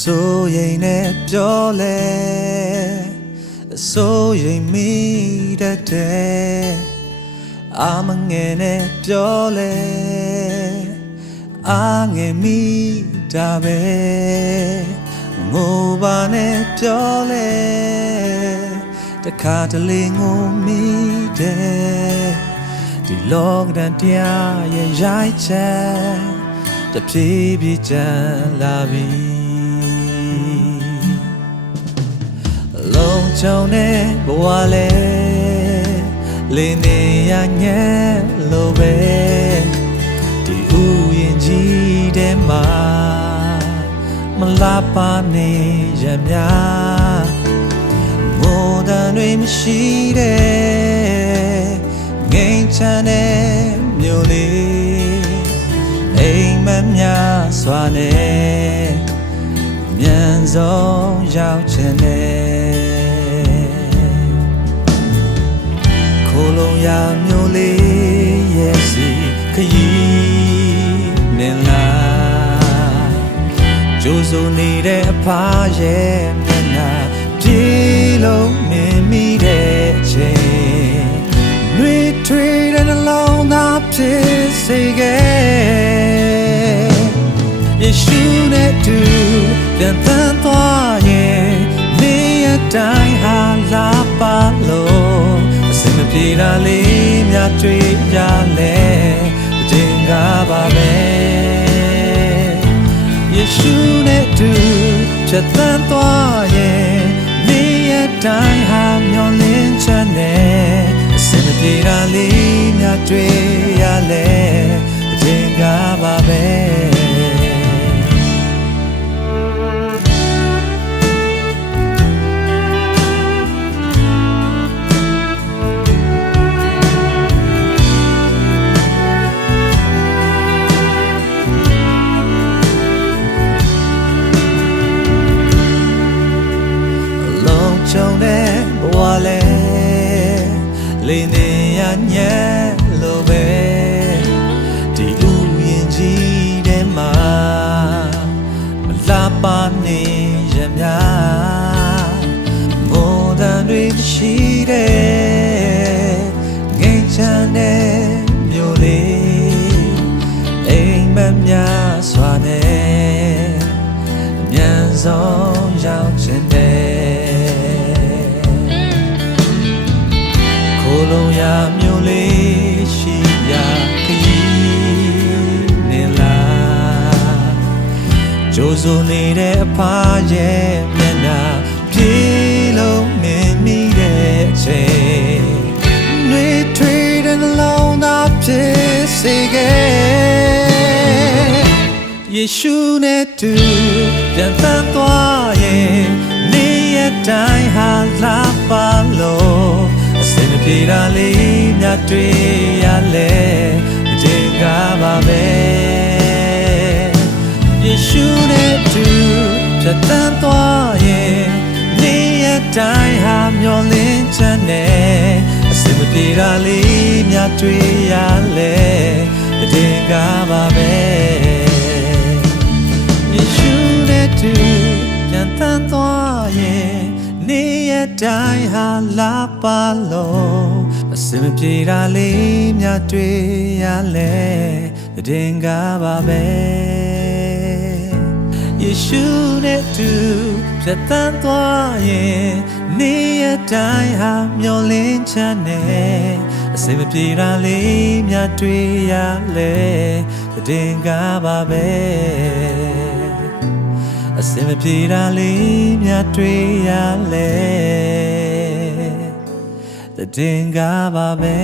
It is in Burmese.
ဆိုရင်နဲ့ပြောလဲအဆိုရင်မိတတ်တယ်အာမငယ်နဲ့ပြောလဲအာငယ်မိတာပဲငိုပါနဲ့ပြောလဲတခါတလေငိုမိတယ်ဒီလောကတရားရဲ့ရိုက်ချက်တဖြည်းဖြည်းကျန်လာပြီလုံးချုံနဲ့ဘဝလဲလင်းနေရညံ့လို့ပဲဒီဥယျာဉ်ကြီးထဲမှာမလာပါနေရမြမိုးတန်တွေမရှိတဲ့ငိမ်ချမ်းတဲ့မြို့လေးအိမ်မများစွာနဲ့မြန်ဆုံးရောက်ချင်တယ်ခိုးလုံးရမြို့လေးရဲ့စီခရီးနဲ့လာကြိုးစုံနေတဲ့အဖားရဲ့မျက်နှာပြေလုံးမြင်မိတဲ့အချိန်နှွေထွေးတဲ့နှလုံးသားဖြစ်စေခဲ့ယေရှုနဲ့တူပြန်သန်းသွားရဲ့နေ့ရက်တိုင်းဟာလာပါလို့အစင်မပြေတာလေးများတွေ့ရလဲတင်ကားပါပဲယေရှုနဲ့တူပြန်သန်းသွားရဲ့နေ့ရက်တိုင်းဟာမျောလင်းချက်နဲ့အစင်မပြေတာလေးများတွေ့ရလဲတင်ကားပါပဲကြုံတဲ့ဘဝလဲလေနေရညံ့လို့ပဲဒီဥယျာဉ်ကြီးထဲမှာမလာပါနေရမြမိုးတန်တွေရှိတဲ့ငိမ်ချမ်းတဲ့မြို့လေးအိမ်မများစွာနဲ့အမြန်ဆုံးရောက်ချင်တယ်ခိုးလုံးရမြို့လေးရှိရာခရီးနေလာကြိုးစုံနေတဲ့အဖားရဲ့မျက်နှာပြေလုံးမြင်မိတဲ့အချိန်နှွေထွေးတဲ့နှလုံးသားဖြစ်စေခဲ့ယေရှုနဲ့တူပြန်သန်းသွားရဲ့နေ့ရက်တိုင်းဟာလာပါလို့အစင်မပြေတာလေးများတွေ့ရလဲတင်ကားပါပဲယေရှုနဲ့တူပြန်သန်းသွားရဲ့နေ့ရက်တိုင်းဟာမျောလင်းချက်နဲ့အစင်မပြေတာလေးများတွေ့ရလဲတင်ကားပါပဲယေရှုနဲ့တူပြန်သန်းသွားရဲ့နေ့ရက်တိုင်းဟာလာပါလို့အစင်မပြေတာလေးများတွေ့ရလဲတင်ကားပါပဲယေရှုနဲ့တူပြန်သန်းသွားရဲ့နေ့ရက်တိုင်းဟာမျောလင်းချက်နဲ့အစင်မပြေတာလေးများတွေ့ရလဲတင်ကားပါပဲအစင်မပြေတာလေးများတွေ့ရလဲတင်ကားပါပဲ